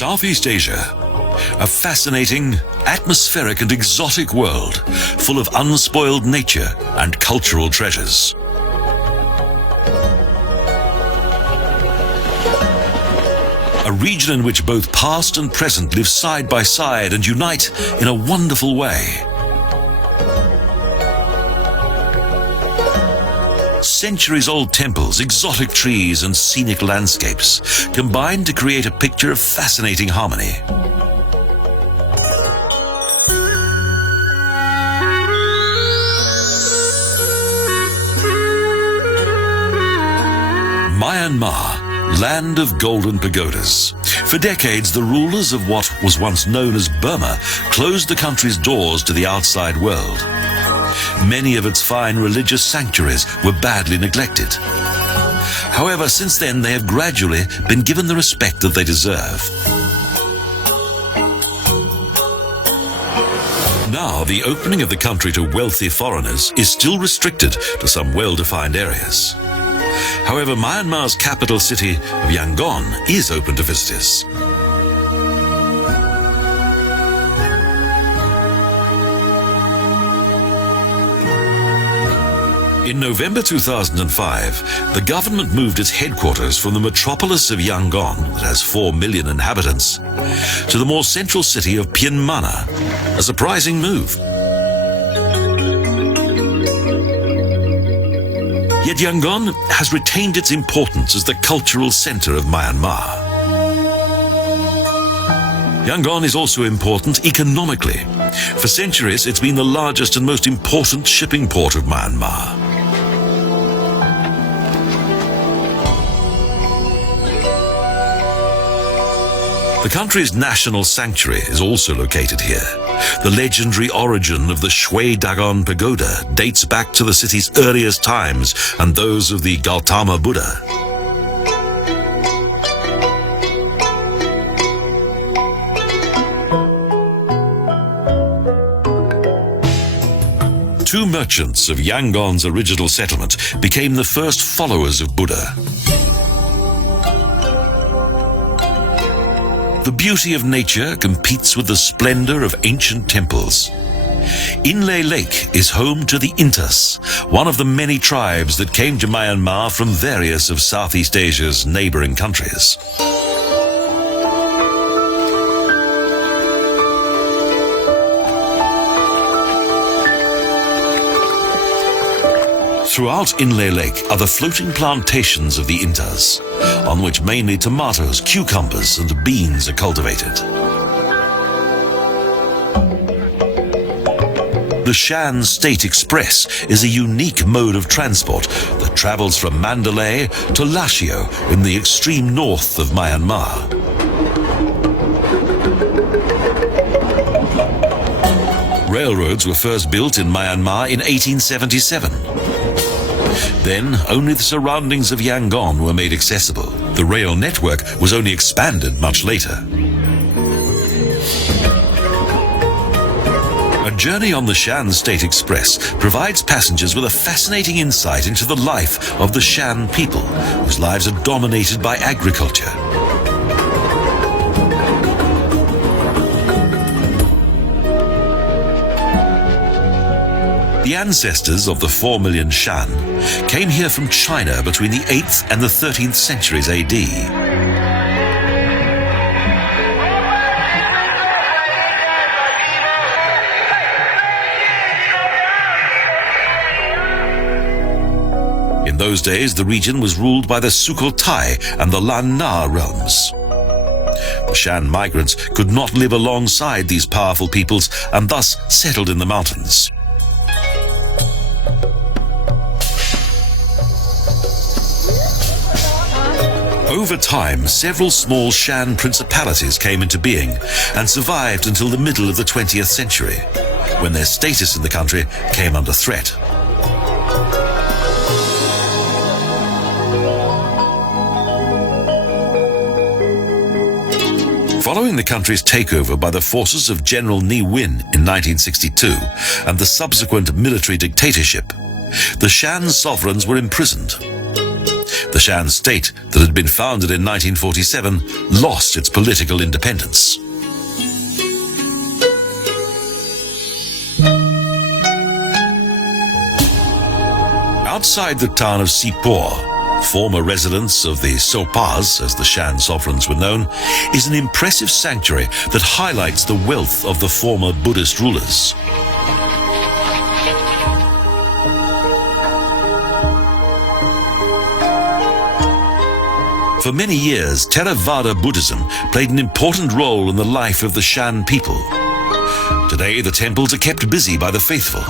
Southeast Asia, a fascinating, atmospheric and exotic world full of unspoiled nature and cultural treasures. A region in which both past and present live side by side and unite in a wonderful way. Centuries-old temples, exotic trees and scenic landscapes combine to create a picture of fascinating harmony. Myanmar, land of golden pagodas. For decades, the rulers of what was once known as Burma closed the country's doors to the outside world. Many of its fine religious sanctuaries were badly neglected. However, since then, they have gradually been given the respect that they deserve. Now, the opening of the country to wealthy foreigners is still restricted to some well-defined areas. However, Myanmar's capital city of Yangon is open to visitors. In November 2005, the government moved its headquarters from the metropolis of Yangon, that has 4 million inhabitants, to the more central city of Pyinmana, a surprising move. Yet Yangon has retained its importance as the cultural center of Myanmar. Yangon is also important economically. For centuries, it's been the largest and most important shipping port of Myanmar. The country's national sanctuary is also located here. The legendary origin of the Shui Dagon Pagoda dates back to the city's earliest times and those of the Gautama Buddha. Two merchants of Yangon's original settlement became the first followers of Buddha. The beauty of nature competes with the splendor of ancient temples. Inle Lake is home to the Intas, one of the many tribes that came to Myanmar from various of Southeast Asia's neighboring countries. Throughout Inle Lake are the floating plantations of the Intas, on which mainly tomatoes, cucumbers and beans are cultivated. The Shan State Express is a unique mode of transport that travels from Mandalay to Lashio in the extreme north of Myanmar. Railroads were first built in Myanmar in 1877. Then, only the surroundings of Yangon were made accessible. The rail network was only expanded much later. A journey on the Shan State Express provides passengers with a fascinating insight into the life of the Shan people, whose lives are dominated by agriculture. The ancestors of the 4 million Shan came here from China between the 8th and the 13th centuries AD. In those days, the region was ruled by the Sukhothai and the Lan Na realms. The Shan migrants could not live alongside these powerful peoples and thus settled in the mountains. Over time, several small Shan principalities came into being and survived until the middle of the 20th century, when their status in the country came under threat. Following the country's takeover by the forces of General Ne Win in 1962 and the subsequent military dictatorship, the Shan sovereigns were imprisoned. The Shan state that had been founded in 1947 lost its political independence. Outside the town of Sipor, former residence of the Sopas, as the Shan sovereigns were known, is an impressive sanctuary that highlights the wealth of the former Buddhist rulers. For many years, Theravada Buddhism played an important role in the life of the Shan people. Today, the temples are kept busy by the faithful.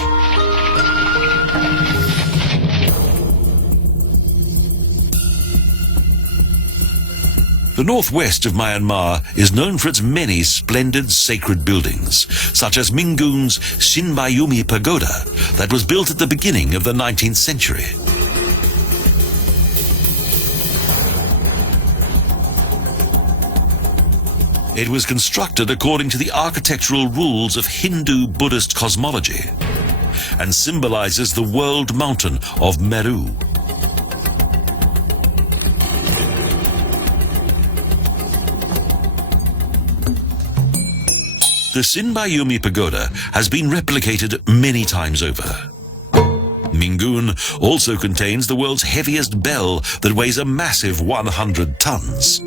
The northwest of Myanmar is known for its many splendid sacred buildings, such as Mingun's Sinbayumi Pagoda, that was built at the beginning of the 19th century. It was constructed according to the architectural rules of Hindu-Buddhist cosmology and symbolizes the world mountain of Meru. The Sinbayumi Pagoda has been replicated many times over. Mingun also contains the world's heaviest bell that weighs a massive 100 tons.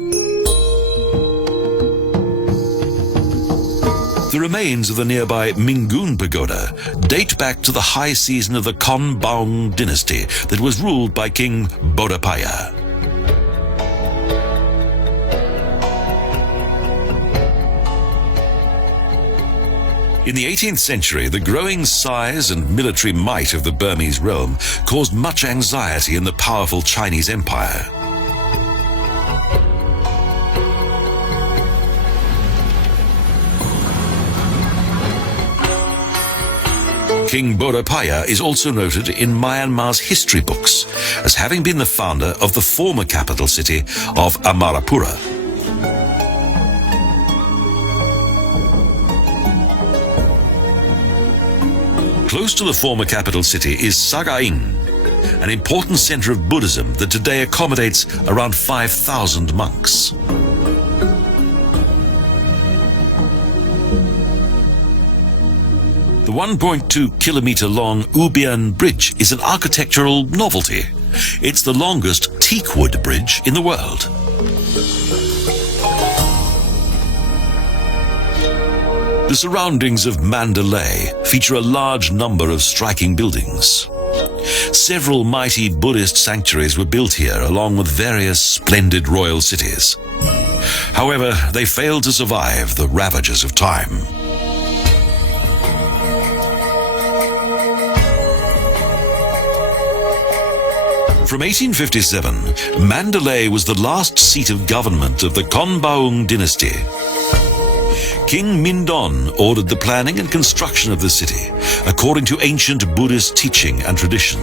The remains of the nearby Mingun Pagoda date back to the high season of the Konbaung dynasty that was ruled by King Bodapaya. In the 18th century, the growing size and military might of the Burmese realm caused much anxiety in the powerful Chinese Empire. King Bodapaya is also noted in Myanmar's history books as having been the founder of the former capital city of Amarapura. Close to the former capital city is Sagaing, an important center of Buddhism that today accommodates around 5,000 monks. The 1.2-kilometer-long Ubian Bridge is an architectural novelty. It's the longest teakwood bridge in the world. The surroundings of Mandalay feature a large number of striking buildings. Several mighty Buddhist sanctuaries were built here, along with various splendid royal cities. However, they failed to survive the ravages of time. From 1857, Mandalay was the last seat of government of the Konbaung dynasty. King Mindon ordered the planning and construction of the city, according to ancient Buddhist teaching and tradition.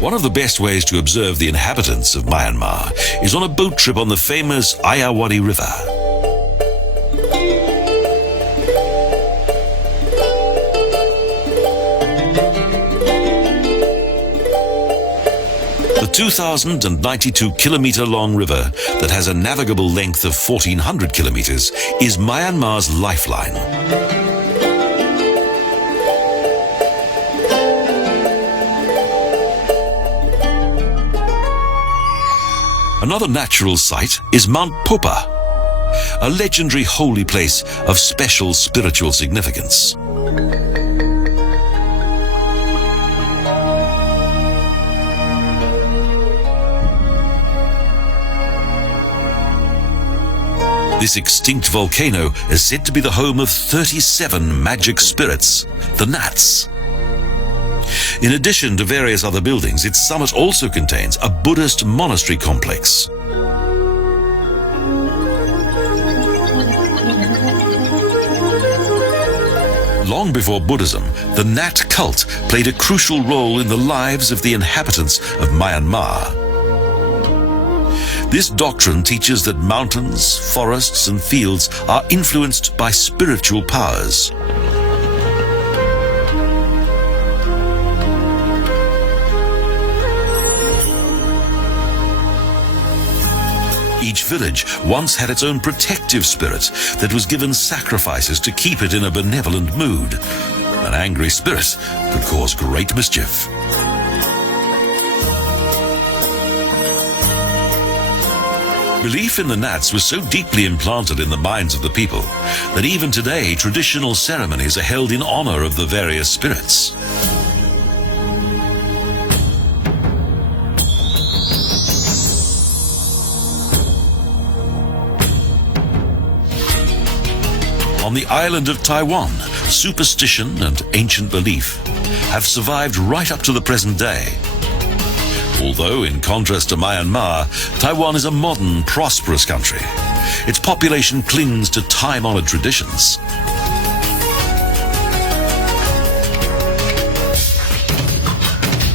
One of the best ways to observe the inhabitants of Myanmar is on a boat trip on the famous Ayeyarwady River. The 2,092-kilometer-long river that has a navigable length of 1,400 kilometers is Myanmar's lifeline. Another natural site is Mount Popa, a legendary holy place of special spiritual significance. This extinct volcano is said to be the home of 37 magic spirits, the Nats. In addition to various other buildings, its summit also contains a Buddhist monastery complex. Long before Buddhism, the Nat cult played a crucial role in the lives of the inhabitants of Myanmar. This doctrine teaches that mountains, forests, and fields are influenced by spiritual powers. Each village once had its own protective spirit that was given sacrifices to keep it in a benevolent mood. An angry spirit could cause great mischief. Belief in the Nats was so deeply implanted in the minds of the people that even today traditional ceremonies are held in honor of the various spirits. On the island of Taiwan, superstition and ancient belief have survived right up to the present day. Although, in contrast to Myanmar, Taiwan is a modern, prosperous country. Its population clings to time-honored traditions.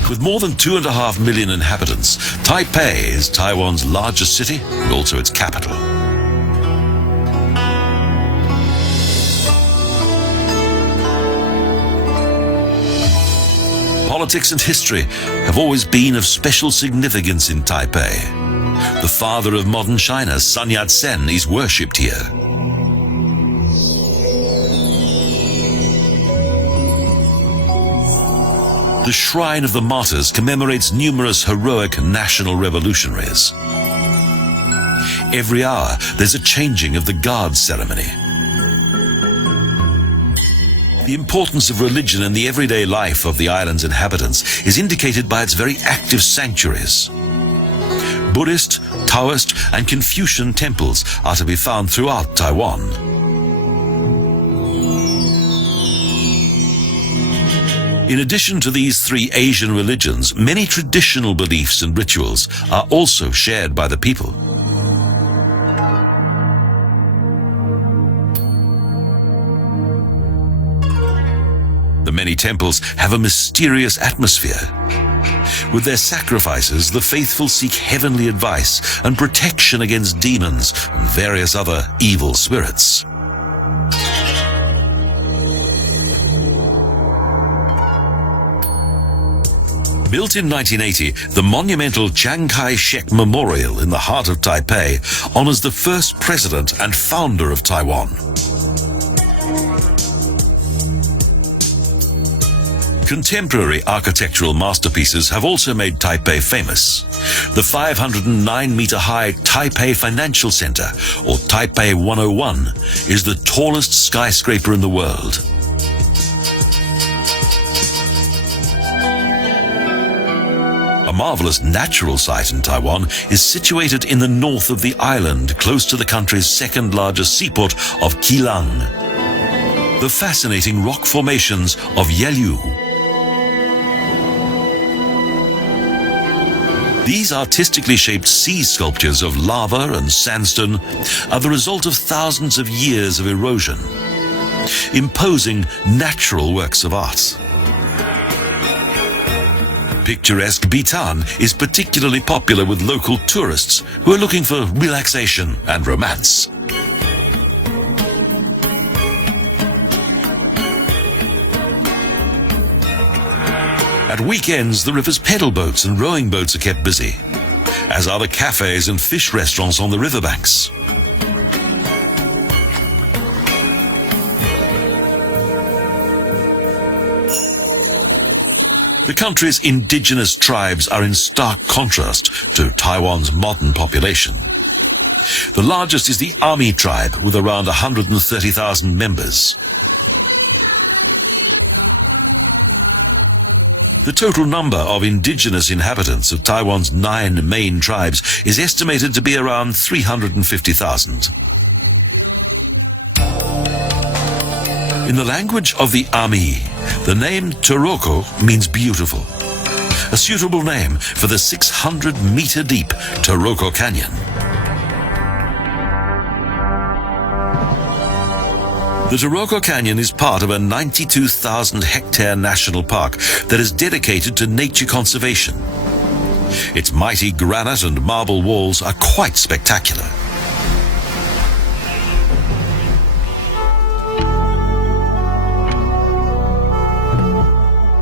With more than 2.5 million inhabitants, Taipei is Taiwan's largest city and also its capital. Politics and history have always been of special significance in Taipei. The father of modern China, Sun Yat-sen, is worshipped here. The Shrine of the Martyrs commemorates numerous heroic national revolutionaries. Every hour, there's a changing of the guard ceremony. The importance of religion in the everyday life of the island's inhabitants is indicated by its very active sanctuaries. Buddhist, Taoist, and Confucian temples are to be found throughout Taiwan. In addition to these three Asian religions, many traditional beliefs and rituals are also shared by the people. The many temples have a mysterious atmosphere. With their sacrifices, the faithful seek heavenly advice and protection against demons and various other evil spirits. Built in 1980, the monumental Chiang Kai-shek Memorial in the heart of Taipei honors the first president and founder of Taiwan. Contemporary architectural masterpieces have also made Taipei famous. The 509-meter-high Taipei Financial Center, or Taipei 101, is the tallest skyscraper in the world. A marvelous natural site in Taiwan is situated in the north of the island, close to the country's second-largest seaport of Keelang. The fascinating rock formations of Yelyu. These artistically shaped sea sculptures of lava and sandstone are the result of thousands of years of erosion, imposing natural works of art. Picturesque Bitan is particularly popular with local tourists who are looking for relaxation and romance. At weekends, the river's pedal boats and rowing boats are kept busy, as are the cafes and fish restaurants on the riverbanks. The country's indigenous tribes are in stark contrast to Taiwan's modern population. The largest is the Ami tribe, with around 130,000 members. The total number of indigenous inhabitants of Taiwan's 9 main tribes is estimated to be around 350,000. In the language of the Ami, the name Toroko means beautiful, a suitable name for the 600-meter-deep Toroko Canyon. The Toroko Canyon is part of a 92,000-hectare national park that is dedicated to nature conservation. Its mighty granite and marble walls are quite spectacular.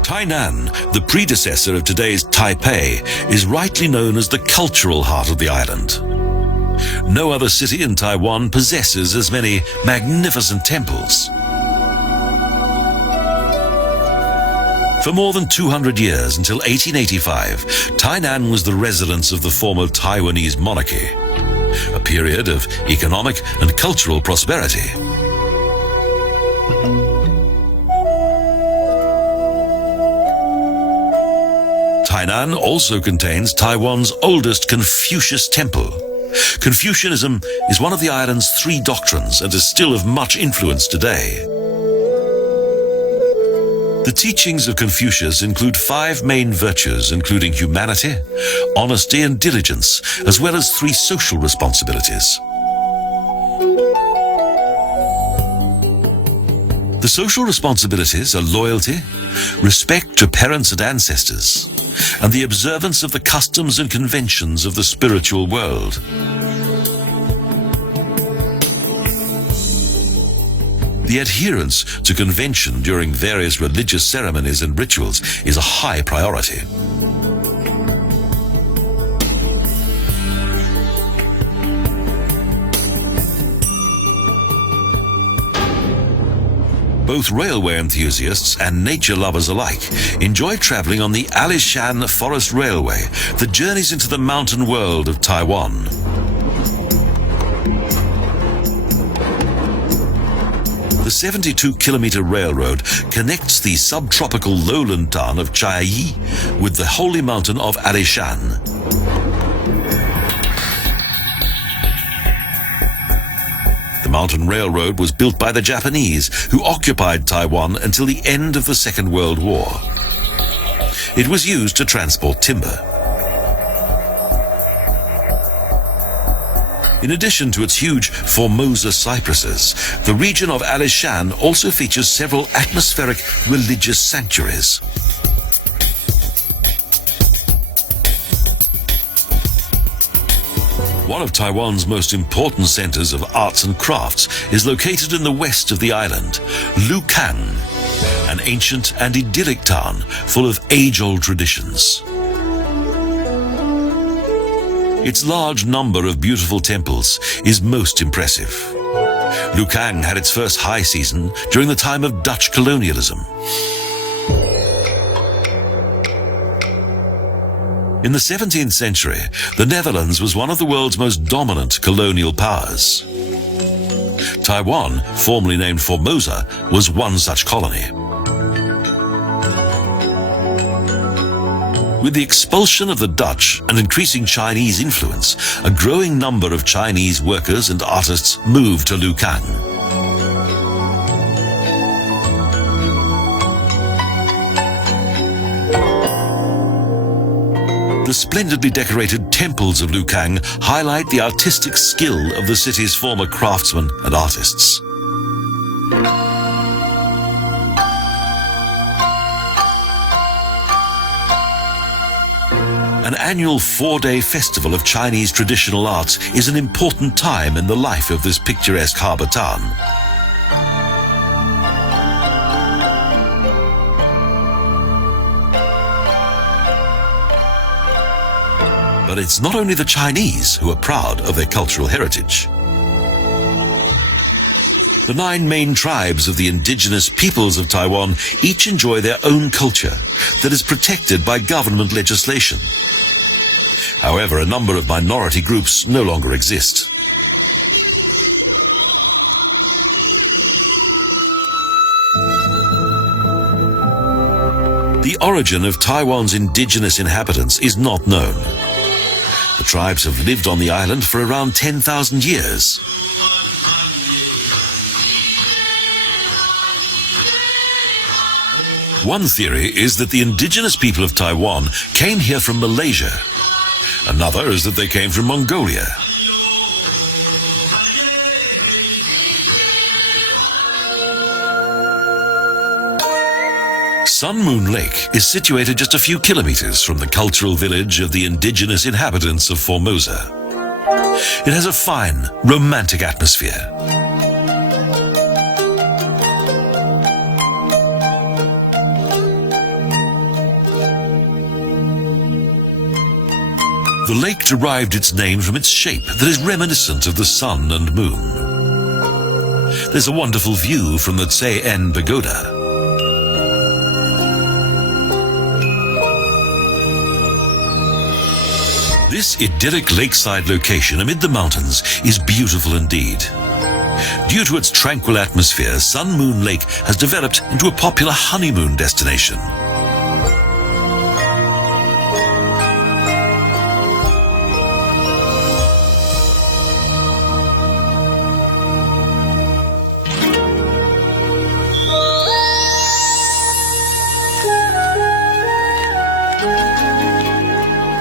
Tainan, the predecessor of today's Taipei, is rightly known as the cultural heart of the island. No other city in Taiwan possesses as many magnificent temples. For more than 200 years, until 1885, Tainan was the residence of the former Taiwanese monarchy, a period of economic and cultural prosperity. Tainan also contains Taiwan's oldest Confucius temple. Confucianism is one of the island's 3 doctrines and is still of much influence today. The teachings of Confucius include 5 main virtues, including humanity, honesty and diligence, as well as 3 social responsibilities. The social responsibilities are loyalty, respect to parents and ancestors, and the observance of the customs and conventions of the spiritual world. The adherence to convention during various religious ceremonies and rituals is a high priority. Both railway enthusiasts and nature lovers alike enjoy traveling on the Alishan Forest Railway that journeys into the mountain world of Taiwan. The 72-kilometer railroad connects the subtropical lowland town of Chiayi with the holy mountain of Alishan. The mountain railroad was built by the Japanese, who occupied Taiwan until the end of the Second World War. It was used to transport timber. In addition to its huge Formosa cypresses, the region of Alishan also features several atmospheric religious sanctuaries. One of Taiwan's most important centers of arts and crafts is located in the west of the island, Lukang, an ancient and idyllic town full of age-old traditions. Its large number of beautiful temples is most impressive. Lukang had its first high season during the time of Dutch colonialism. In the 17th century, the Netherlands was one of the world's most dominant colonial powers. Taiwan, formerly named Formosa, was one such colony. With the expulsion of the Dutch and increasing Chinese influence, a growing number of Chinese workers and artists moved to Lukang. The splendidly decorated temples of Lukang highlight the artistic skill of the city's former craftsmen and artists. An annual 4-day festival of Chinese traditional arts is an important time in the life of this picturesque harbour town. But it's not only the Chinese who are proud of their cultural heritage. The 9 main tribes of the indigenous peoples of Taiwan each enjoy their own culture that is protected by government legislation. However, a number of minority groups no longer exist. The origin of Taiwan's indigenous inhabitants is not known. The tribes have lived on the island for around 10,000 years. One theory is that the indigenous people of Taiwan came here from Malaysia. Another is that they came from Mongolia. Sun Moon Lake is situated just a few kilometers from the cultural village of the indigenous inhabitants of Formosa. It has a fine, romantic atmosphere. The lake derived its name from its shape that is reminiscent of the sun and moon. There's a wonderful view from the Tse-En Pagoda. This idyllic lakeside location amid the mountains is beautiful indeed. Due to its tranquil atmosphere, Sun Moon Lake has developed into a popular honeymoon destination.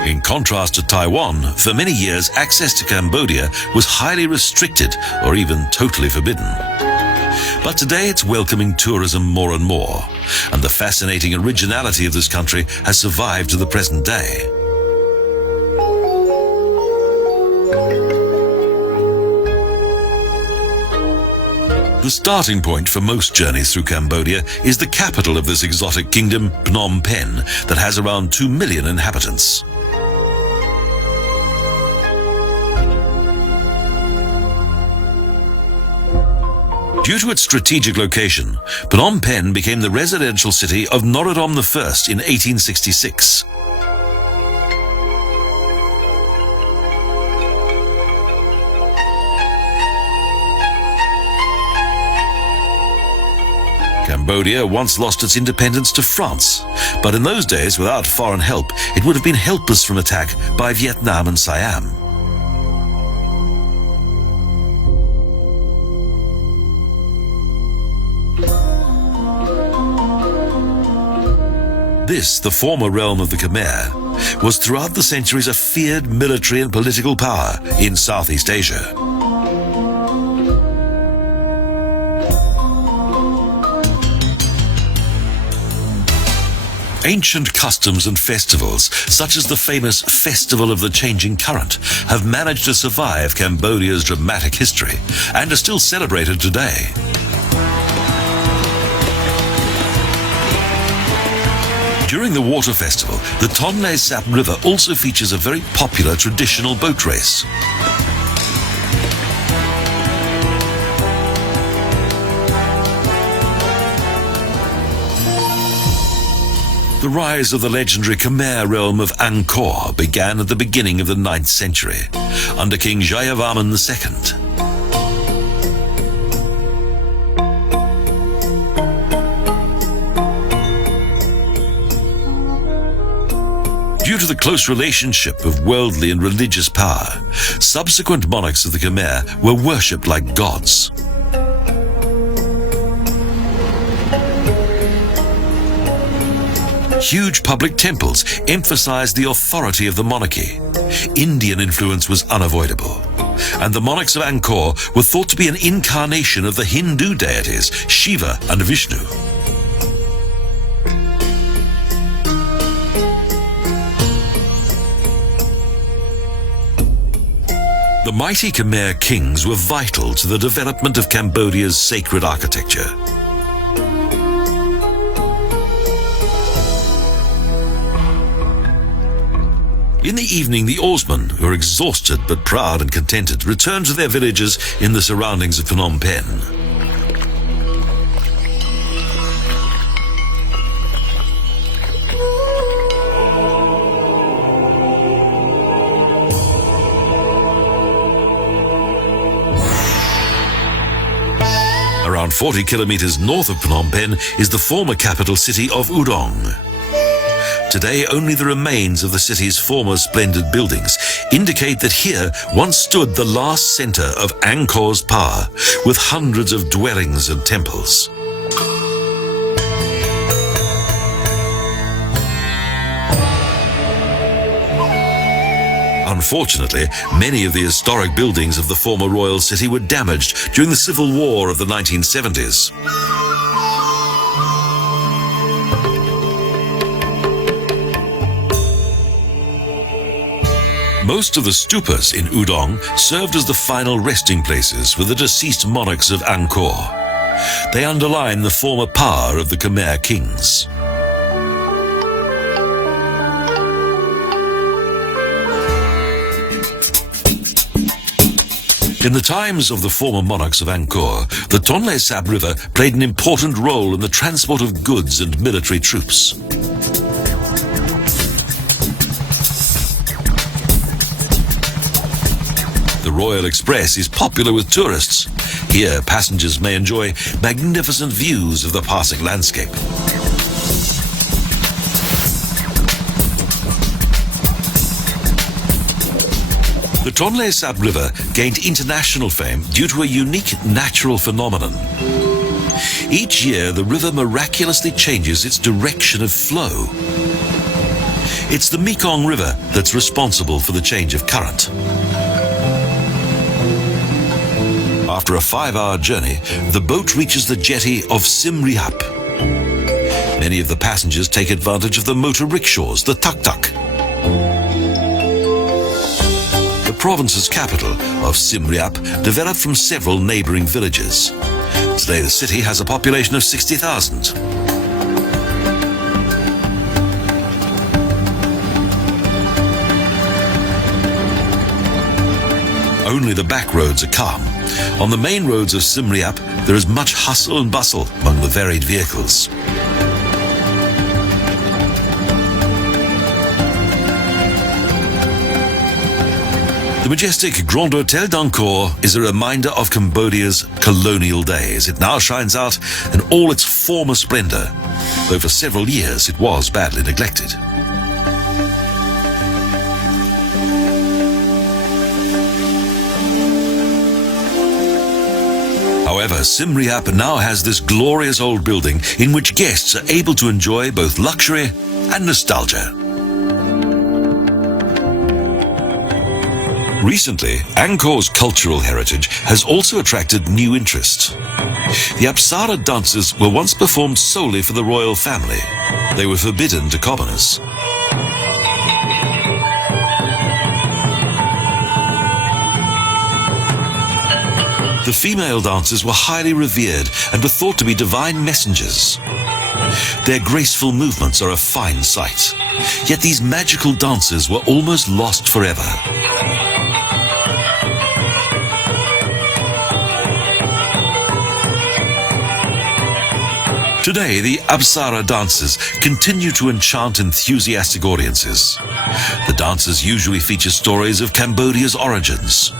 In contrast to Taiwan, for many years access to Cambodia was highly restricted or even totally forbidden. But today it's welcoming tourism more and more, and the fascinating originality of this country has survived to the present day. The starting point for most journeys through Cambodia is the capital of this exotic kingdom, Phnom Penh, that has around 2 million inhabitants. Due to its strategic location, Phnom Penh became the residential city of Norodom I in 1866. Cambodia once lost its independence to France, but in those days, without foreign help, it would have been helpless from attack by Vietnam and Siam. This, the former realm of the Khmer, was throughout the centuries a feared military and political power in Southeast Asia. Ancient customs and festivals, such as the famous Festival of the Changing Current, have managed to survive Cambodia's dramatic history and are still celebrated today. During the water festival, the Tonle Sap River also features a very popular traditional boat race. The rise of the legendary Khmer realm of Angkor began at the beginning of the 9th century, under King Jayavarman II. Due to the close relationship of worldly and religious power, subsequent monarchs of the Khmer were worshipped like gods. Huge public temples emphasized the authority of the monarchy. Indian influence was unavoidable, and the monarchs of Angkor were thought to be an incarnation of the Hindu deities Shiva and Vishnu. The mighty Khmer kings were vital to the development of Cambodia's sacred architecture. In the evening, the oarsmen, who were exhausted but proud and contented, returned to their villages in the surroundings of Phnom Penh. Around 40 kilometers north of Phnom Penh is the former capital city of Udong. Today, only the remains of the city's former splendid buildings indicate that here once stood the last center of Angkor's power, with hundreds of dwellings and temples. Unfortunately, many of the historic buildings of the former royal city were damaged during the Civil War of the 1970s. Most of the stupas in Udon served as the final resting places for the deceased monarchs of Angkor. They underline the former power of the Khmer kings. In the times of the former monarchs of Angkor, the Tonle Sap River played an important role in the transport of goods and military troops. The Royal Express is popular with tourists. Here, passengers may enjoy magnificent views of the passing landscape. The Tonle Sap River gained international fame due to a unique natural phenomenon. Each year, the river miraculously changes its direction of flow. It's the Mekong River that's responsible for the change of current. After a 5-hour journey, the boat reaches the jetty of Siem Reap. Many of the passengers take advantage of the motor rickshaws, the tuk-tuk. The province's capital of Siem Reap developed from several neighboring villages. Today the city has a population of 60,000. Only the back roads are calm. On the main roads of Siem Reap, there is much hustle and bustle among the varied vehicles. The majestic Grand Hotel d'Angkor is a reminder of Cambodia's colonial days. It now shines out in all its former splendor, though for several years it was badly neglected. However, Siem Reap now has this glorious old building in which guests are able to enjoy both luxury and nostalgia. Recently, Angkor's cultural heritage has also attracted new interest. The Apsara dances were once performed solely for the royal family. They were forbidden to commoners. The female dancers were highly revered and were thought to be divine messengers. Their graceful movements are a fine sight, yet these magical dances were almost lost forever. Today, the Apsara dances continue to enchant enthusiastic audiences. The dances usually feature stories of Cambodia's origins.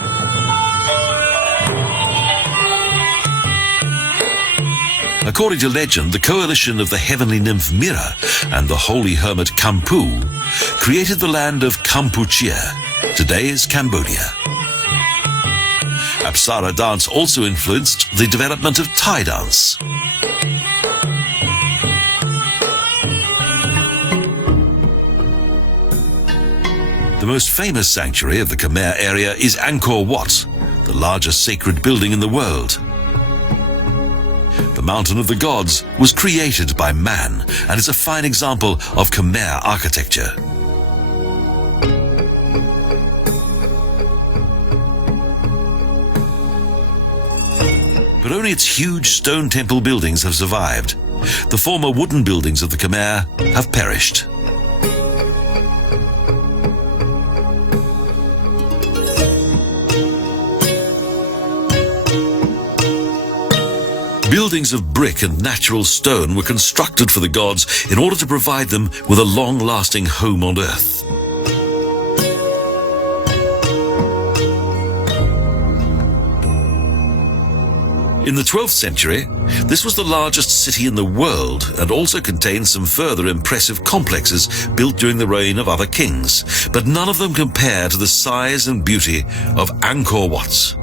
According to legend, the coalition of the heavenly nymph Mira and the holy hermit Kampu created the land of Kampuchea. Today is Cambodia. Apsara dance also influenced the development of Thai dance. The most famous sanctuary of the Khmer area is Angkor Wat, the largest sacred building in the world. The Mountain of the Gods was created by man and is a fine example of Khmer architecture. But only its huge stone temple buildings have survived. The former wooden buildings of the Khmer have perished. Buildings of brick and natural stone were constructed for the gods in order to provide them with a long-lasting home on earth. In the 12th century, this was the largest city in the world and also contained some further impressive complexes built during the reign of other kings, but none of them compare to the size and beauty of Angkor Wat.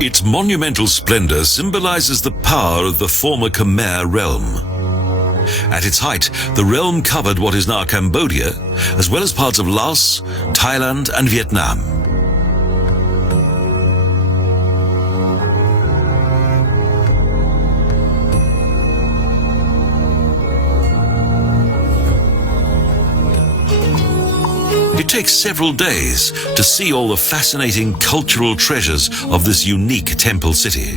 Its monumental splendor symbolizes the power of the former Khmer realm. At its height, the realm covered what is now Cambodia, as well as parts of Laos, Thailand, and Vietnam. It takes several days to see all the fascinating cultural treasures of this unique temple city.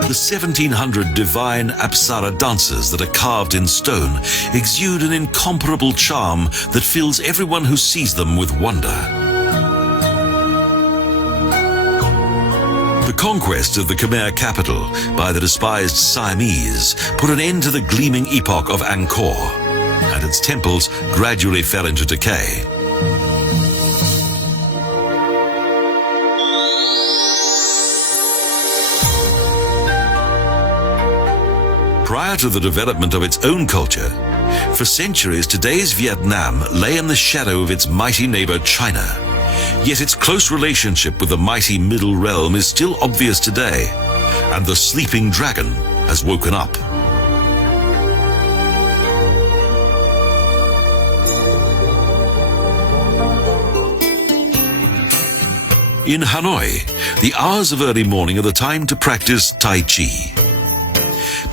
The 1700 divine Apsara dancers that are carved in stone exude an incomparable charm that fills everyone who sees them with wonder. The conquest of the Khmer capital by the despised Siamese put an end to the gleaming epoch of Angkor, and its temples gradually fell into decay. Prior to the development of its own culture, for centuries today's Vietnam lay in the shadow of its mighty neighbor China. Yet its close relationship with the mighty Middle Realm is still obvious today, and the sleeping dragon has woken up. In Hanoi, the hours of early morning are the time to practice Tai Chi.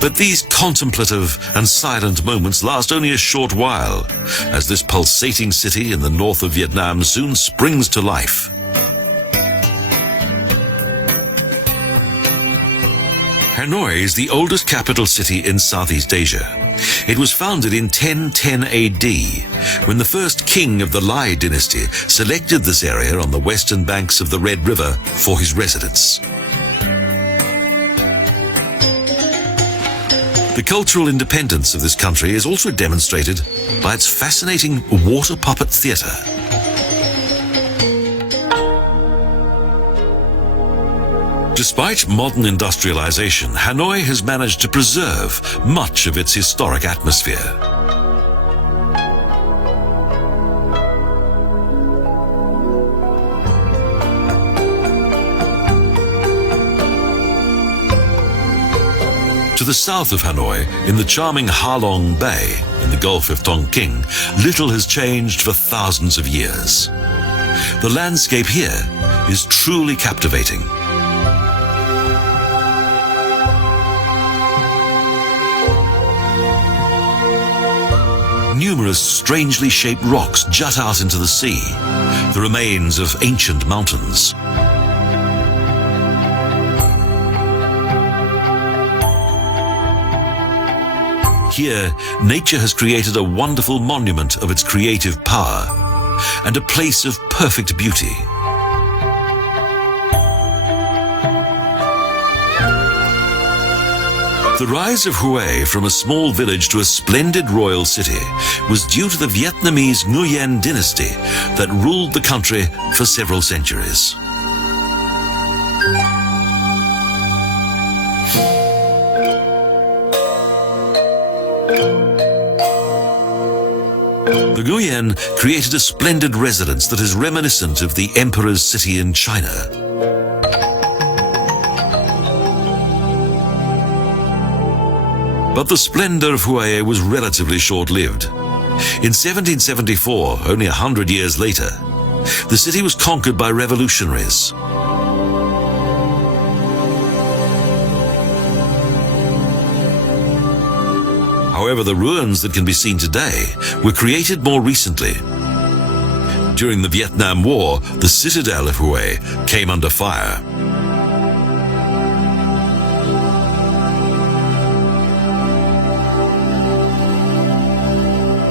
But these contemplative and silent moments last only a short while, as this pulsating city in the north of Vietnam soon springs to life. Hanoi is the oldest capital city in Southeast Asia. It was founded in 1010 AD, when the first king of the Lai dynasty selected this area on the western banks of the Red River for his residence. The cultural independence of this country is also demonstrated by its fascinating water puppet theatre. Despite modern industrialization, Hanoi has managed to preserve much of its historic atmosphere. To the south of Hanoi, in the charming Ha Long Bay, in the Gulf of Tonkin, little has changed for thousands of years. The landscape here is truly captivating. Numerous strangely shaped rocks jut out into the sea, the remains of ancient mountains. Here, nature has created a wonderful monument of its creative power and a place of perfect beauty. The rise of Hue from a small village to a splendid royal city was due to the Vietnamese Nguyen dynasty that ruled the country for several centuries. The Nguyen created a splendid residence that is reminiscent of the Emperor's city in China. But the splendor of Hue was relatively short-lived. In 1774, only 100 years later, the city was conquered by revolutionaries. However, the ruins that can be seen today were created more recently. During the Vietnam War, the citadel of Hue came under fire.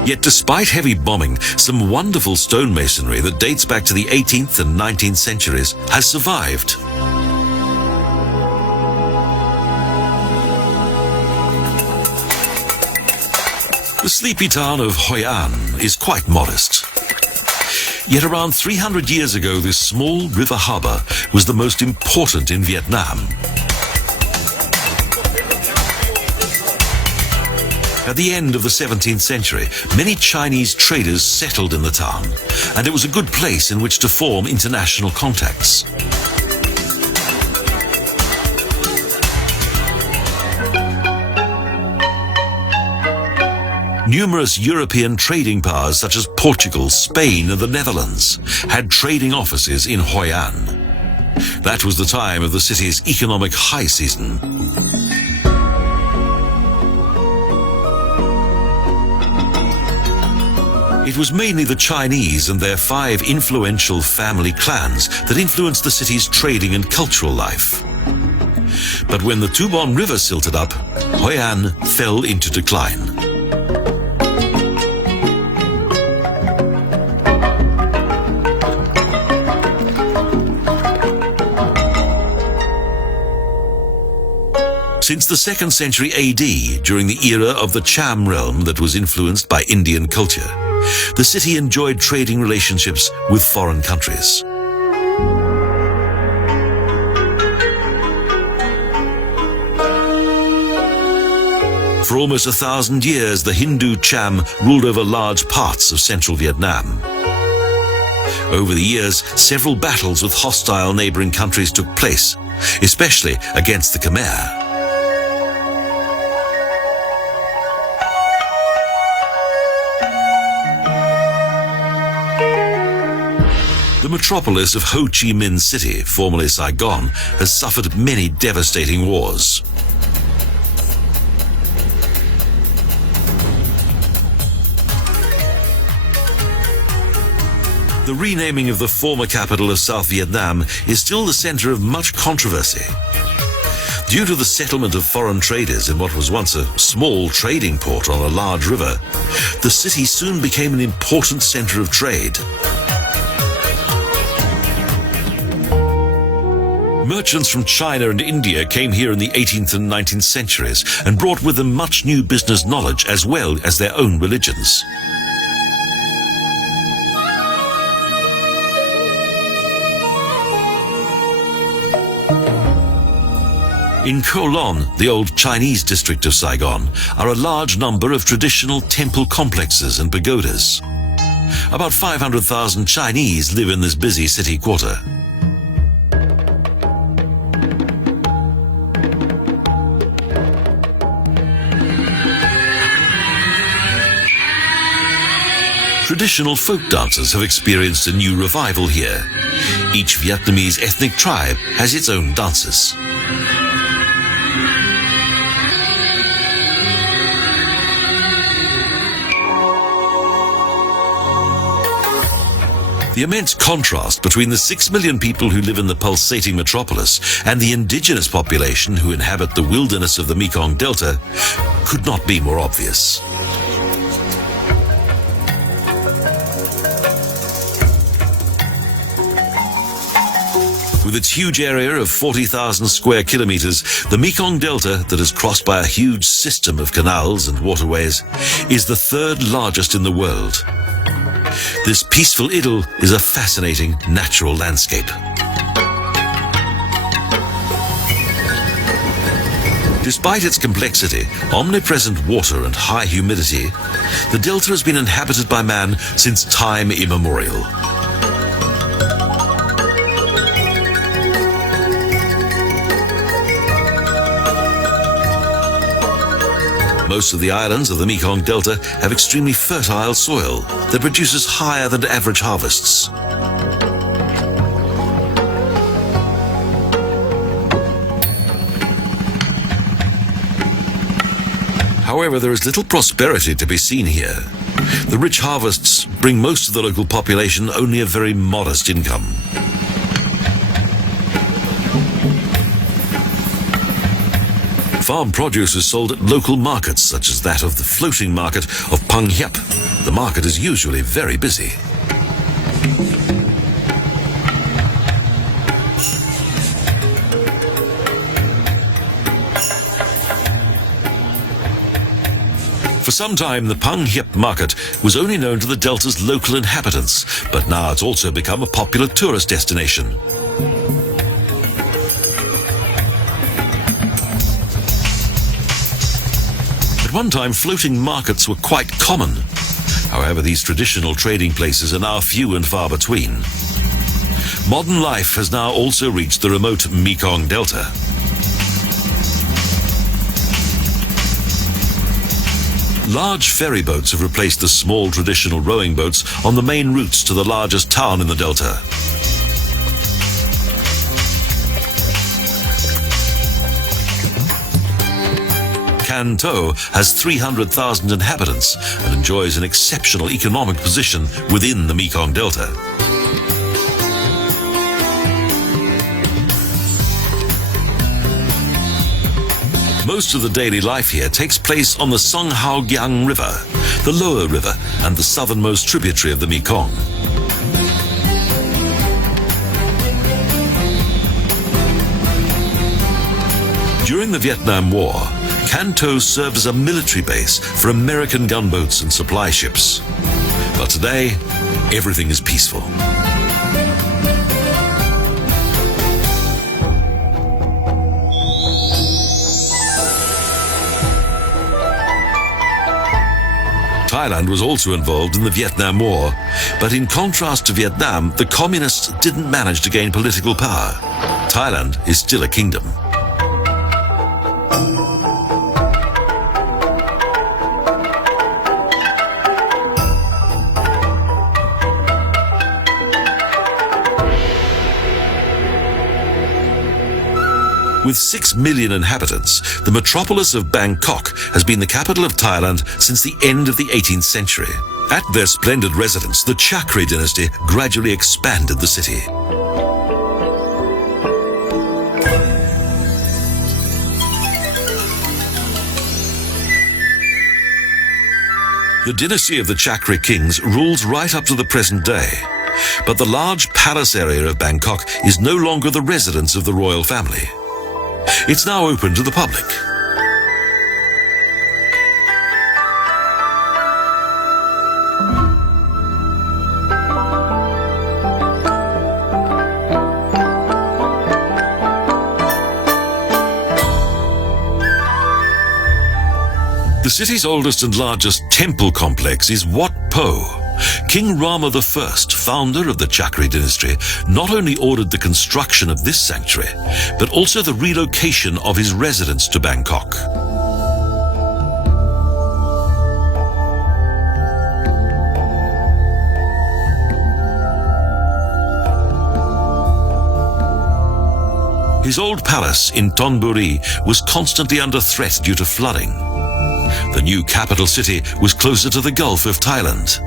Yet despite heavy bombing, some wonderful stonemasonry that dates back to the 18th and 19th centuries has survived. The sleepy town of Hoi An is quite modest. Yet around 300 years ago, this small river harbor was the most important in Vietnam. At the end of the 17th century, many Chinese traders settled in the town, and it was a good place in which to form international contacts. Numerous European trading powers such as Portugal, Spain and the Netherlands had trading offices in Hoi An. That was the time of the city's economic high season. It was mainly the Chinese and their 5 influential family clans that influenced the city's trading and cultural life. But when the Tubon River silted up, Hoi An fell into decline. Since the 2nd century AD, during the era of the Cham realm that was influenced by Indian culture, the city enjoyed trading relationships with foreign countries. For almost 1,000 years, the Hindu Cham ruled over large parts of central Vietnam. Over the years, several battles with hostile neighboring countries took place, especially against the Khmer. The metropolis of Ho Chi Minh City, formerly Saigon, has suffered many devastating wars. The renaming of the former capital of South Vietnam is still the center of much controversy. Due to the settlement of foreign traders in what was once a small trading port on a large river, the city soon became an important center of trade. Merchants from China and India came here in the 18th and 19th centuries and brought with them much new business knowledge as well as their own religions. In Kowloon, the old Chinese district of Saigon, are a large number of traditional temple complexes and pagodas. About 500,000 Chinese live in this busy city quarter. Traditional folk dances have experienced a new revival here. Each Vietnamese ethnic tribe has its own dances. The immense contrast between the 6 million people who live in the pulsating metropolis and the indigenous population who inhabit the wilderness of the Mekong Delta could not be more obvious. With its huge area of 40,000 square kilometers, the Mekong Delta, that is crossed by a huge system of canals and waterways, is the 3rd largest in the world. This peaceful idyll is a fascinating natural landscape. Despite its complexity, omnipresent water and high humidity, the delta has been inhabited by man since time immemorial. Most of the islands of the Mekong Delta have extremely fertile soil that produces higher than average harvests. However, there is little prosperity to be seen here. The rich harvests bring most of the local population only a very modest income. Farm produce is sold at local markets, such as that of the floating market of Pang Hiep. The market is usually very busy. For some time, the Pang Hiep market was only known to the Delta's local inhabitants, but now it's also become a popular tourist destination. At one time, floating markets were quite common. However, these traditional trading places are now few and far between. Modern life has now also reached the remote Mekong Delta. Large ferry boats have replaced the small traditional rowing boats on the main routes to the largest town in the Delta. Can Tho has 300,000 inhabitants and enjoys an exceptional economic position within the Mekong Delta. Most of the daily life here takes place on the Songhaogyang River, the lower river and the southernmost tributary of the Mekong. During the Vietnam War, Can Tho served as a military base for American gunboats and supply ships. But today, everything is peaceful. Thailand was also involved in the Vietnam War, but in contrast to Vietnam, the communists didn't manage to gain political power. Thailand is still a kingdom. With 6 million inhabitants, the metropolis of Bangkok has been the capital of Thailand since the end of the 18th century. At their splendid residence, the Chakri dynasty gradually expanded the city. The dynasty of the Chakri kings rules right up to the present day. But the large palace area of Bangkok is no longer the residence of the royal family. It's now open to the public. The city's oldest and largest temple complex is Wat Po. King Rama I, founder of the Chakri dynasty, not only ordered the construction of this sanctuary, but also the relocation of his residence to Bangkok. His old palace in Thonburi was constantly under threat due to flooding. The new capital city was closer to the Gulf of Thailand.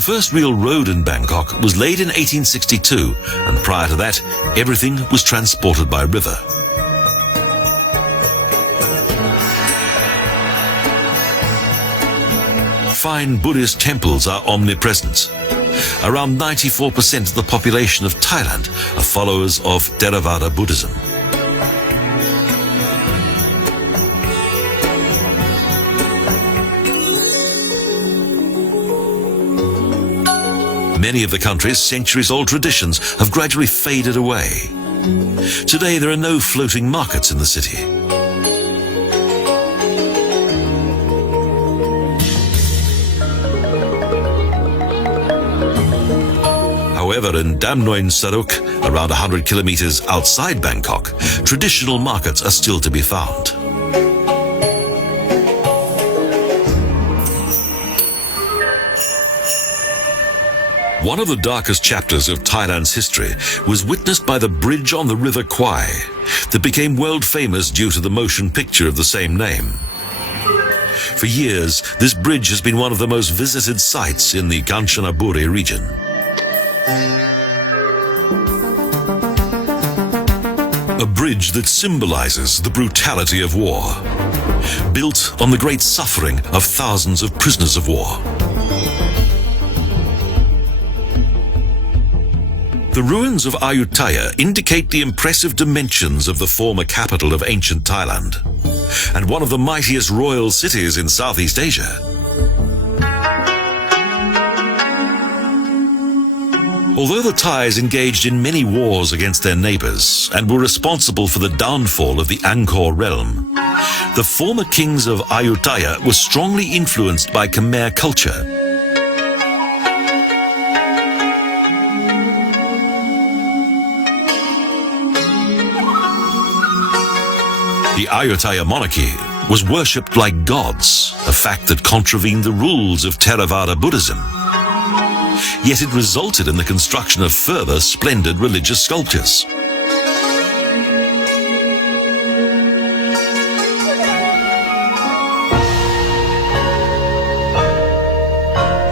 The first real road in Bangkok was laid in 1862, and prior to that, everything was transported by river. Fine Buddhist temples are omnipresent. Around 94% of the population of Thailand are followers of Theravada Buddhism. Many of the country's centuries-old traditions have gradually faded away. Today there are no floating markets in the city. However, in Dam Noin Saruk, around 100 kilometers outside Bangkok, traditional markets are still to be found. One of the darkest chapters of Thailand's history was witnessed by the bridge on the River Kwai that became world famous due to the motion picture of the same name. For years, this bridge has been one of the most visited sites in the Kanchanaburi region. A bridge that symbolizes the brutality of war, built on the great suffering of thousands of prisoners of war. The ruins of Ayutthaya indicate the impressive dimensions of the former capital of ancient Thailand, and one of the mightiest royal cities in Southeast Asia. Although the Thais engaged in many wars against their neighbors and were responsible for the downfall of the Angkor realm, the former kings of Ayutthaya were strongly influenced by Khmer culture. The Ayutthaya monarchy was worshipped like gods, a fact that contravened the rules of Theravada Buddhism. Yet it resulted in the construction of further splendid religious sculptures.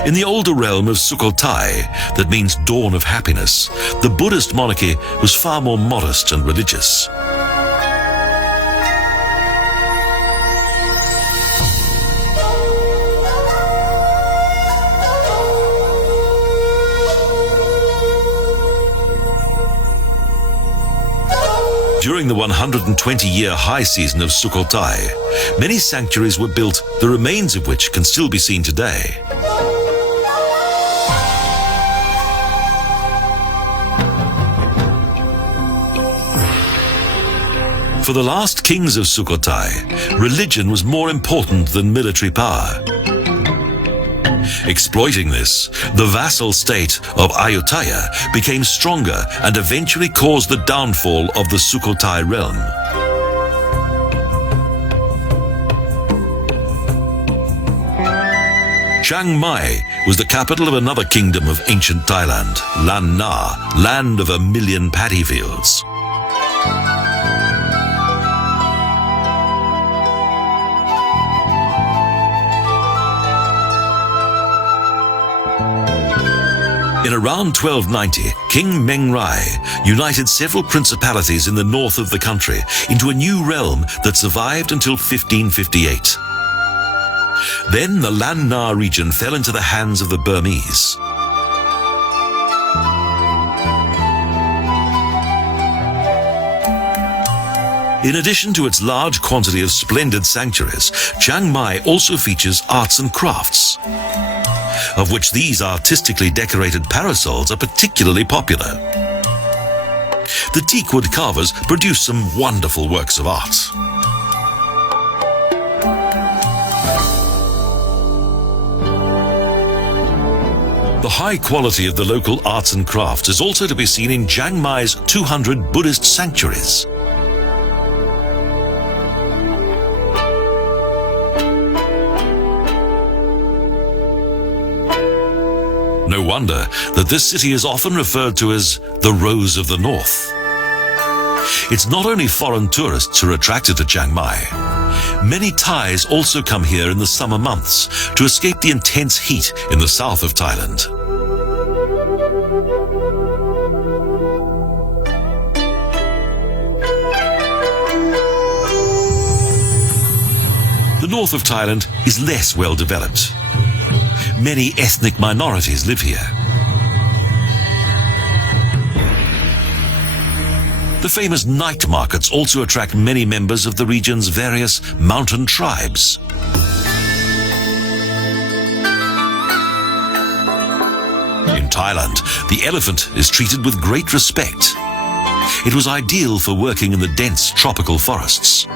In the older realm of Sukhothai, that means dawn of happiness, the Buddhist monarchy was far more modest and religious. During the 120-year high season of Sukhothai, many sanctuaries were built, the remains of which can still be seen today. For the last kings of Sukhothai, religion was more important than military power. Exploiting this, the vassal state of Ayutthaya became stronger and eventually caused the downfall of the Sukhothai realm. Chiang Mai was the capital of another kingdom of ancient Thailand, Lan Na, land of 1,000,000 paddy fields. In around 1290, King Meng Rai united several principalities in the north of the country into a new realm that survived until 1558. Then the Lan Na region fell into the hands of the Burmese. In addition to its large quantity of splendid sanctuaries, Chiang Mai also features arts and crafts, of which these artistically decorated parasols are particularly popular. The teakwood carvers produce some wonderful works of art. The high quality of the local arts and crafts is also to be seen in Chiang Mai's 200 Buddhist sanctuaries. No wonder that this city is often referred to as the Rose of the North. It's not only foreign tourists who are attracted to Chiang Mai. Many Thais also come here in the summer months to escape the intense heat in the south of Thailand. The north of Thailand is less well developed. Many ethnic minorities live here. The famous night markets also attract many members of the region's various mountain tribes. In Thailand, the elephant is treated with great respect. It was ideal for working in the dense tropical forests.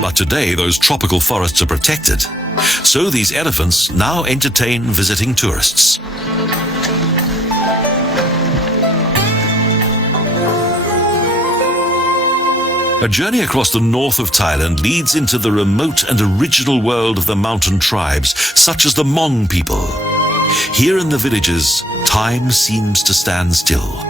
But today those tropical forests are protected, so these elephants now entertain visiting tourists. A journey across the north of Thailand leads into the remote and original world of the mountain tribes, such as the Hmong people. Here in the villages, time seems to stand still.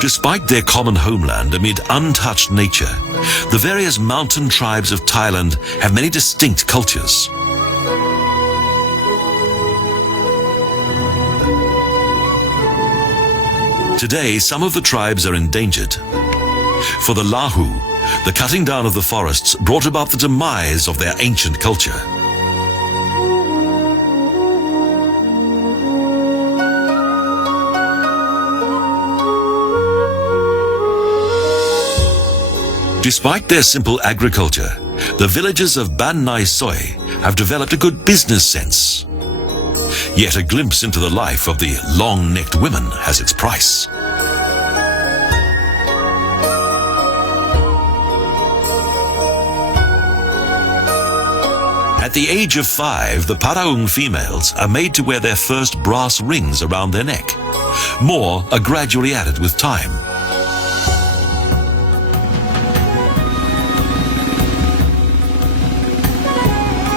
Despite their common homeland amid untouched nature, the various mountain tribes of Thailand have many distinct cultures. Today, some of the tribes are endangered. For the Lahu, the cutting down of the forests brought about the demise of their ancient culture. Despite their simple agriculture, the villagers of Ban Nai Soi have developed a good business sense. Yet a glimpse into the life of the long-necked women has its price. At the age of 5, the Paraung females are made to wear their first brass rings around their neck. More are gradually added with time.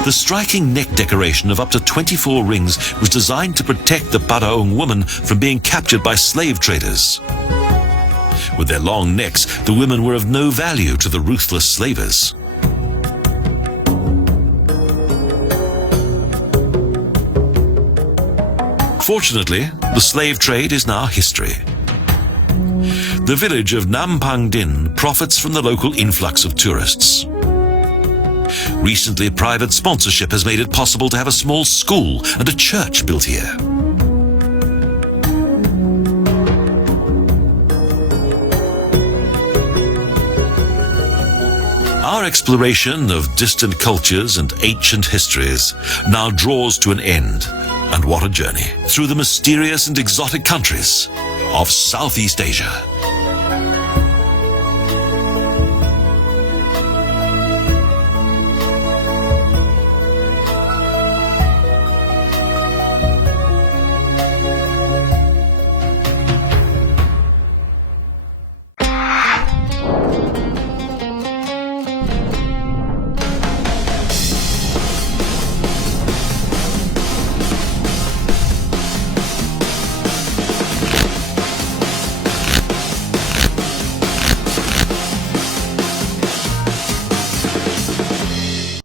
The striking neck decoration of up to 24 rings was designed to protect the Paraong woman from being captured by slave traders. With their long necks, the women were of no value to the ruthless slavers. Fortunately, the slave trade is now history. The village of Nampang Din profits from the local influx of tourists. Recently, private sponsorship has made it possible to have a small school and a church built here. Our exploration of distant cultures and ancient histories now draws to an end. And what a journey through the mysterious and exotic countries of Southeast Asia.